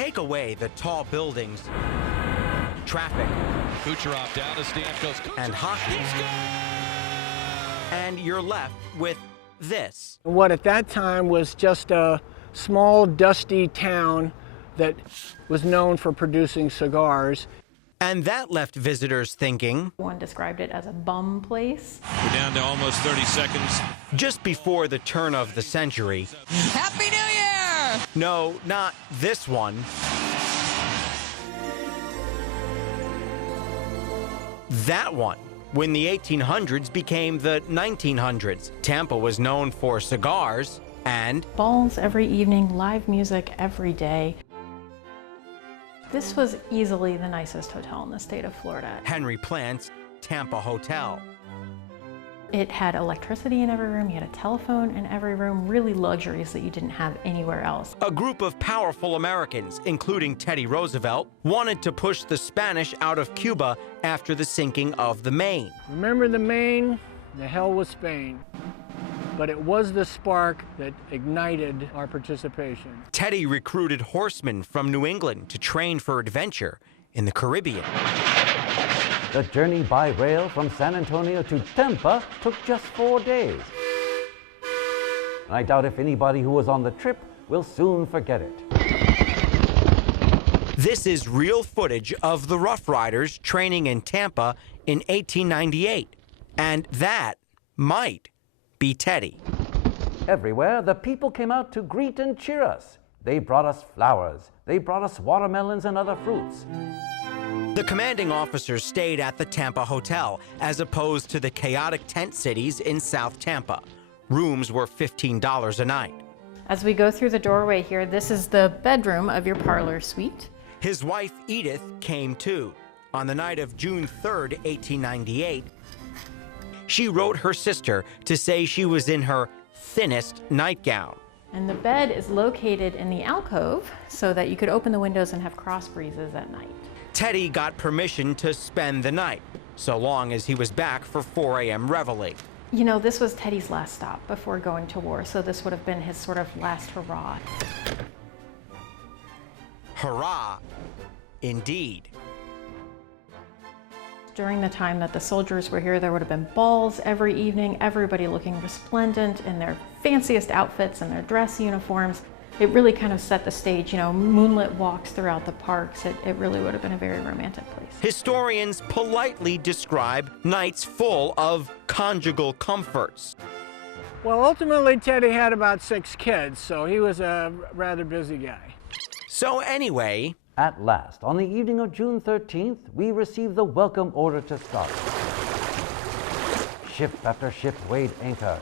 Take away the tall buildings, traffic, Kucherov down to Stamkos, and hockey, and you're left with this. What at that time was just a small, dusty town that was known for producing cigars. And that left visitors thinking. One described it as a bum place. We're down to almost 30 seconds. Just before the turn of the century. Happy New Year! No, not this one. That one. When the 1800s became the 1900s, Tampa was known for cigars and Balls every evening, live music every day. This was easily the nicest hotel in the state of Florida. Henry Plant's Tampa Hotel. It had electricity in every room, you had a telephone in every room, really luxuries that you didn't have anywhere else. A group of powerful Americans, including Teddy Roosevelt, wanted to push the Spanish out of Cuba after the sinking of the Maine. Remember the Maine? The hell was Spain. But it was the spark that ignited our participation. Teddy recruited horsemen from New England to train for adventure in the Caribbean. The journey by rail from San Antonio to Tampa took just 4 days. I doubt if anybody who was on the trip will soon forget it. This is real footage of the Rough Riders training in Tampa in 1898. And that might be Teddy. Everywhere, the people came out to greet and cheer us. They brought us flowers. They brought us watermelons and other fruits. The commanding officers stayed at the Tampa Hotel, as opposed to the chaotic tent cities in South Tampa. Rooms were $15 a night. As we go through the doorway here, this is the bedroom of your parlor suite. His wife, Edith, came too. On the night of June 3rd, 1898, she wrote her sister to say she was in her thinnest nightgown. And the bed is located in the alcove so that you could open the windows and have cross breezes at night. Teddy got permission to spend the night, so long as he was back for 4 a.m. reveille. You know, this was Teddy's last stop before going to war, so this would have been his sort of last hurrah. Hurrah, indeed. During the time that the soldiers were here, there would have been balls every evening, everybody looking resplendent in their fanciest outfits and their dress uniforms. It really kind of set the stage, you know, moonlit walks throughout the parks. It really would have been a very romantic place. Historians politely describe nights full of conjugal comforts. Well, ultimately, Teddy had about 6 kids, so he was a rather busy guy. So anyway, At last, on the evening of June 13th, we received the welcome order to start. Ship after ship weighed anchor.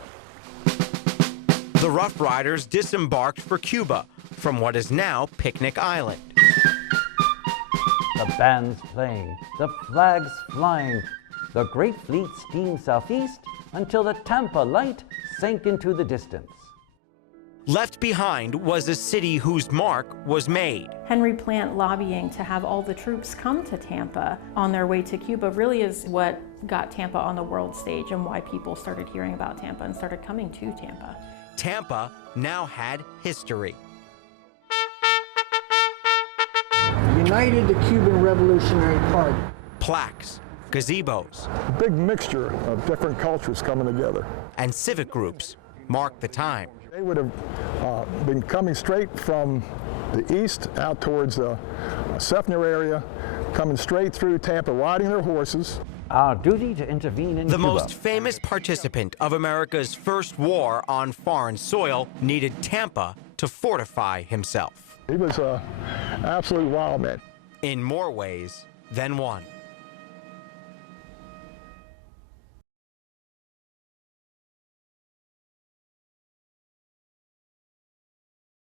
the Rough Riders disembarked for Cuba from what is now Picnic Island. The bands playing, the flags flying. The great fleet steamed southeast until the Tampa light sank into the distance. Left behind was a city whose mark was made. Henry Plant lobbying to have all the troops come to Tampa on their way to Cuba really is what got Tampa on the world stage and why people started hearing about Tampa and started coming to Tampa. Tampa now had history. United the Cuban Revolutionary Party. Plaques, gazebos, A big mixture of different cultures coming together. and civic groups marked the time. They would have been coming straight from the east out towards the Sefner area, coming straight through Tampa, riding their horses. Our duty to intervene in The Cuba. most famous participant of America's first war on foreign soil needed Tampa to fortify himself. He was an absolute wild man. In more ways than one.